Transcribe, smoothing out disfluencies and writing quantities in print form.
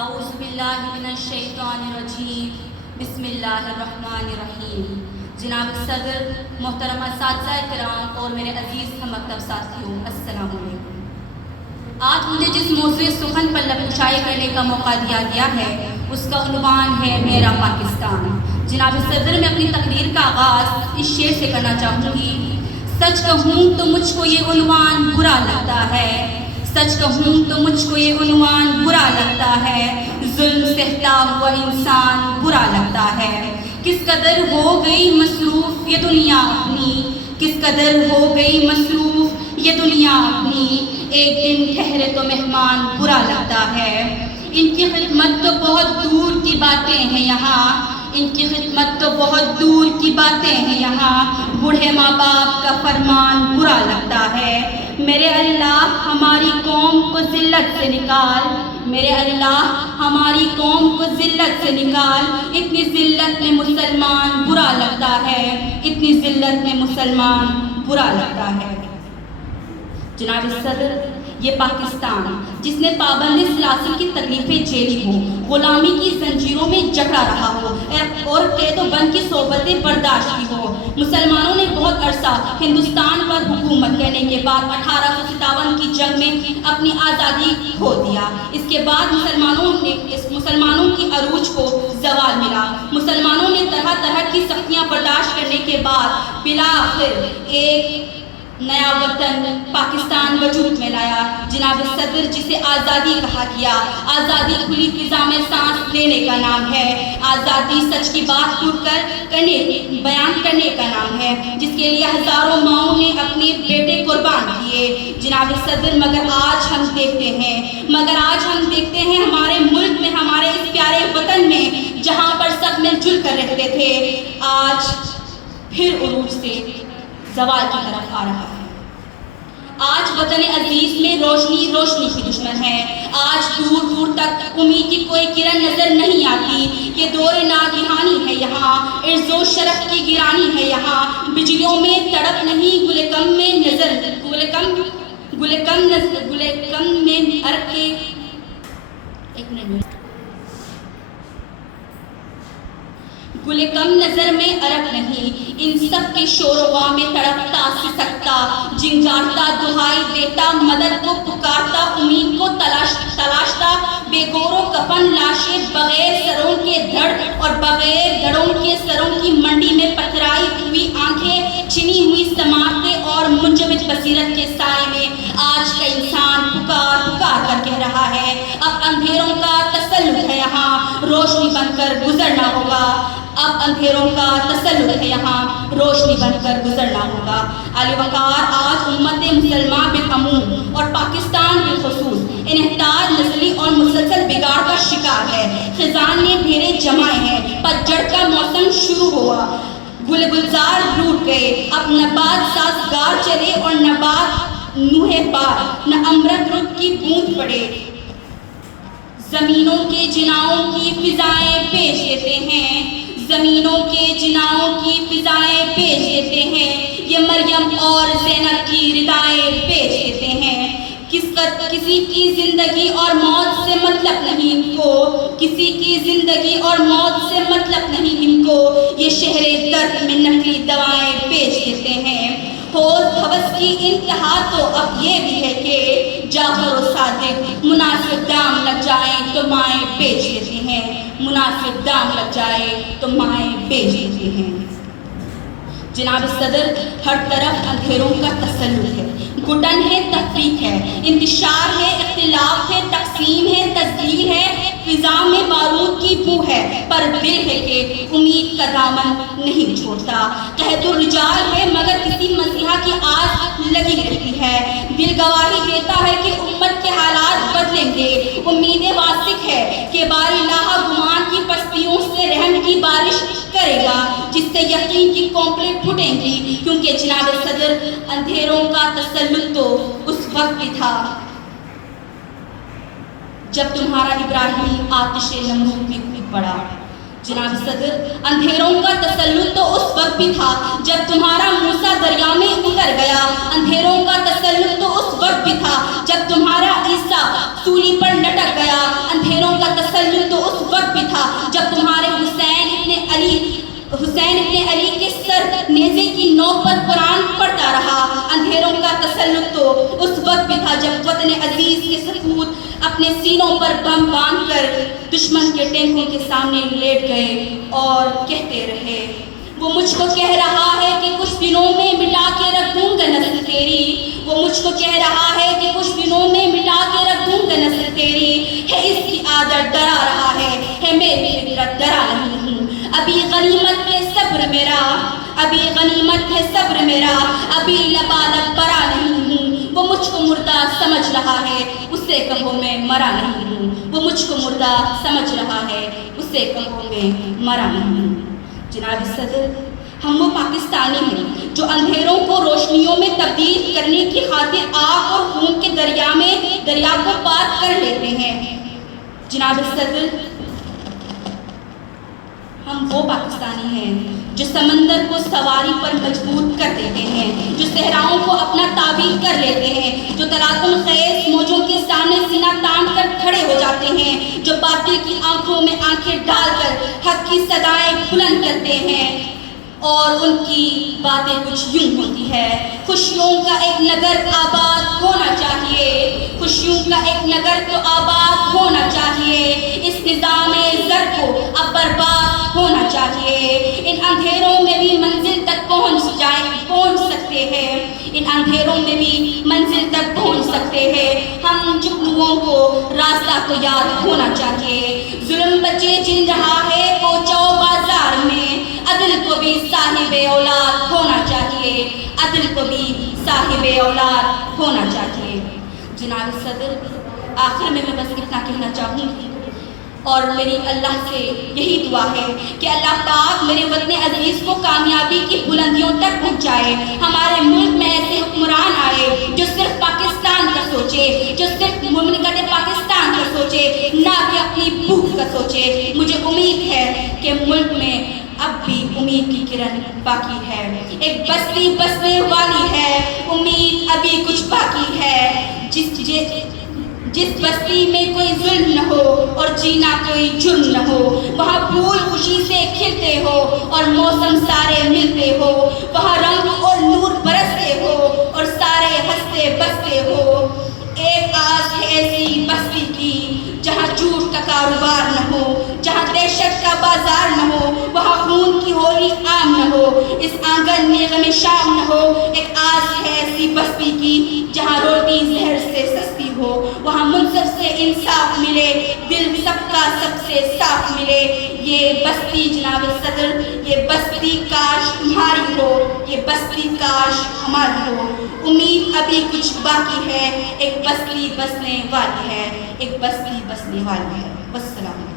اعوذ باللہ من الشیطان الرجیم بسم اللہ الرحمن الرحیم۔ جناب صدر، محترم اساتذہ کرام اور میرے عزیز ہم مکتب ساتھیوں، السلام علیکم۔ آج مجھے جس موضوع سخن پر لب کشائی کرنے کا موقع دیا گیا ہے اس کا عنوان ہے میرا پاکستان۔ جناب صدر، میں اپنی تقریر کا آغاز اس شعر سے کرنا چاہوں گی۔ سچ کہوں تو مجھ کو یہ عنوان برا لگتا ہے، سچ کہوں تو مجھ کو یہ عنوان برا لگتا ہے، ظلم سہتا ہوا انسان برا لگتا ہے۔ کس قدر ہو گئی مصروف یہ دنیا اپنی، کس قدر ہو گئی مصروف یہ دنیا اپنی، ایک دن ٹھہرے تو مہمان برا لگتا ہے۔ ان کی خدمت تو بہت دور کی باتیں ہیں یہاں، ان کی خدمت تو بہت دور کی باتیں ہیں یہاں، بوڑھے ماں باپ کا فرمان برا لگتا ہے۔ میرے اللہ ہماری قوم کو ذلت سے نکال، میرے اللہ ہماری قوم کو ذلت سے نکال، اتنی ذلت میں مسلمان برا لگتا ہے، اتنی ذلت میں مسلمان برا لگتا ہے۔ جناب صدر، یہ پاکستان جس نے پابند سلاسل کی تکلیفیں جھیلی ہوں، غلامی کی زنجیروں میں جکڑا رہا ہو اور قید و بند کی صحبتیں برداشت کی ہو، مسلمانوں نے بہت عرصہ ہندوستان پر حکومت کرنے کے بعد 1857 کی جنگ میں اپنی آزادی کھو دیا۔ اس کے بعد مسلمانوں کی عروج کو زوال ملا، مسلمانوں نے طرح طرح کی سختیاں برداشت کرنے کے بعد بالآخر ایک نیا وطن پاکستان وجود میں لایا۔ جناب صدر، جسے آزادی کہا گیا، آزادی کھلی فضا میں سانس لینے کا نام ہے، آزادی سچ کی بات بیان کرنے کا نام ہے، جس کے لیے ہزاروں ماؤں نے اپنے بیٹے قربان کیے۔ جناب صدر، مگر آج ہم دیکھتے ہیں ہمارے ملک میں، ہمارے اس پیارے وطن میں جہاں پر سب مل جل کر رہتے تھے، آج پھر عروج سے زوال کی طرف آ رہا ہے۔ آج وطن عزیز میں روشنی روشنی کی دشمن ہے، آج دور دور تک امید کی کوئی کرن نظر نہیں آتی۔ یہ دور ناگہانی ہے یہاں، عرض و شرف کی گرانی ہے یہاں، بجلیوں میں تڑپ نہیں گل کم میں ارق کے گل کم نظر میں عرق نہیں، ان سب کے شور و غم میں تڑپتا سسکتا، جنگارتا دہائی دیتا، مدد کو پکارتا، امید کو تلاشتا، بے گور و کفن لاشیں بغیر سروں کے دھڑ اور بغیر دھڑوں کے سروں کی منڈی میں پتھرائی ہوئی آنکھیں، چھنی ہوئی سماعتیں اور منجمد بصیرت کے سائے میں آج کا انسان پکار پکار کر کہہ رہا ہے، اب اندھیروں کا تسلط ہے یہاں، روشنی بن کر گزرنا ہوگا، اب اندھیروں کا تسلط ہے یہاں، روشنی بن کر گزرنا ہوگا۔ علی وقار، آج امت مسلمہ بالعموم اور پاکستان بالخصوص انحطاط نسلی اور مسلسل بگاڑ کا شکار ہے۔ خزان نے ڈھیرے جمائے ہیں، پتجھڑ کا موسم شروع ہوا، گل گلزار روٹ گئے، اب نبات سازگار چلے اور نبات نوحے بار، نہ امرت رخ کی بوند پڑے، زمینوں کے جناؤں کی فضائیں پیش دیتے ہیں، زمینوں کے جناؤں کی فضائیں پیش دیتے ہیں، یہ مریم اور زینب کی ردائیں پیش دیتے ہیں۔ کسی کی زندگی اور موت سے مطلب نہیں ان کو، کسی کی زندگی اور موت سے مطلب نہیں ان کو، یہ شہر درد میں نقلی دوائیں پیش دیتے ہیں۔ ہوس کی انتہا تو اب یہ بھی ہے کہ جعفر و صادق مناسب دام لگ جائیں تو مائیں بیچ دیتے ہیں، مناسب دام لگ جائے تو مائیں بیچ دیتے ہیں۔ جناب صدر، ہر طرف اندھیروں کا تسلط ہے، گھٹن ہے، تفریق ہے، انتشار ہے، اختلاف ہے، تقسیم ہے، تذلیل ہے، فضا میں بارود کی بو ہے، پر دل ہے کہ امید کا دامن نہیں چھوڑتا، قحط الرجال ہے مگر کسی مسیحا کی آس لگی رہتی ہے، دل گواہی دیتا ہے کہ امت کے حالات بدلیں گے، امید واثق ہے کہ باری لاہ گمان کی پستیوں سے رحم کی بارش کرے گا، جس سے یقین کی کونپلیں پھٹیں گی، کیونکہ جناب صدر، اندھیروں کا تسلط تو اس وقت بھی تھا جب تمہارا ابراہیم آتش نمرود میں کود پڑا، جناب صدر، اندھیروں کا تسلط تو اس وقت بھی تھا جب تمہارا موسیٰ دریا میں اتر گیا، اندھیروں کا تسلط تو اس وقت بھی تھا جب تمہارا عیسیٰ سولی پر لٹک گیا، اندھیروں کا تسلط تو اس وقت بھی تھا جب تمہارے حسین ابن علی کے سر نیزے کی نوک پر قرآن پڑھتا رہا، اندھیروں کا تسلط تو اس وقت بھی تھا جب وطن عزیز کے سپوت اپنے سینوں پر بم باندھ کر دشمن کے ٹینکوں کے سامنے لیٹ گئے اور کہتے رہے، وہ مجھ کو کہہ رہا ہے کہ کچھ دنوں میں مٹا کے رکھ دوں گا نسل تیری، وہ مجھ کو کہہ رہا ہے کہ کچھ دنوں میں مٹا کے رکھ دوں گا نسل تیری، ہے اس کی عادت ڈرا رہا ہے میری فطرت ڈرا نہیں ہوں، ابھی غنیمت ہے صبر میرا، ابھی غنیمت ہے صبر میرا، ابھی لبالب برا نہیں ہوں، وہ مجھ کو مردہ سمجھ رہا ہے اسے کہو میں مرا نہیں ہوں، وہ مجھ کو مردہ سمجھ رہا ہے اسے کہو میں مرا نہیں ہوں۔ جناب صدر، ہم وہ پاکستانی ہیں جو اندھیروں کو روشنیوں میں تبدیل کرنے کی خاطر آگ اور خون کے دریا کو پار کر لیتے ہیں۔ جناب صدر، ہم وہ پاکستانی ہیں جو سمندر کو سواری پر مجبور کر دیتے ہیں، جو صحراؤں کو اپنا تعبیر کر لیتے ہیں، جو تلاطم خیز موجوں کے سامنے سینہ تان کر کھڑے ہو جاتے ہیں، جو باطل کی آنکھوں میں آنکھیں ڈال کر حق کی صدائیں بلند کرتے ہیں، اور ان کی باتیں کچھ یوں ہوتی ہے، خوشیوں کا ایک نگر آباد ہونا چاہیے، خوشیوں کا ایک نگر تو آباد ہونا چاہیے، اس نظام زر کو اب برباد ہونا چاہیے، ان اندھیروں میں بھی منزل تک پہنچ سکتے ہیں، ان اندھیروں میں بھی منزل تک پہنچ سکتے ہیں، ہم جگنوؤں کو راستہ تو یاد ہونا چاہیے، ظلم بچے جن رہا ہے کوچوں بازار میں، عدل کو بھی صاحب اولاد ہونا چاہیے، عدل کو بھی صاحب اولاد ہونا چاہیے۔ جناب صدر، آخر میں بس اتنا کہنا چاہوں گی اور میری اللہ سے یہی دعا ہے کہ اللہ پاک میرے وطن عزیز کو کامیابی کی بلندیوں تک پہنچائے، ہمارے ملک میں ایسے حکمران آئے جو صرف پاکستان کا سوچے، جو صرف مملکت پاکستان کا سوچے، نہ کہ اپنی بھوک کا سوچے۔ مجھے امید ہے کہ ملک میں اب بھی امید کی کرن باقی ہے، ایک بستی بسنے والی ہے، امید ابھی کچھ باقی ہے، جس بستی میں کوئی ظلم نہ ہو اور جینا کوئی جرم نہ ہو، وہاں پھول خوشی سے کھلتے ہو اور موسم سارے ملتے ہو، وہاں رنگ اور نور برستے ہو اور سارے ہنستے بستے ہو۔ ایک آس ہے ایسی بستی کی جہاں جھوٹ کا کاروبار نہ ہو، جہاں دہشت کا بازار نہ ہو، وہاں خون کی ہولی عام نہ ہو، اس آنگن میں غم شام نہ ہو۔ ایک آس ہے ایسی بستی کی جہاں روٹی زہر سے سستی ہو، وہاں منصف سے انصاف ملے، دل سب کا سب سے صاف ملے۔ یہ بستی جناب صدر، یہ بستی کاش تمہاری ہو، یہ بستی کاش ہماری ہو۔ امید ابھی کچھ باقی ہے، ایک بستی بسنے والی ہے، ایک بستی بسنے والی ہے۔ والسلام۔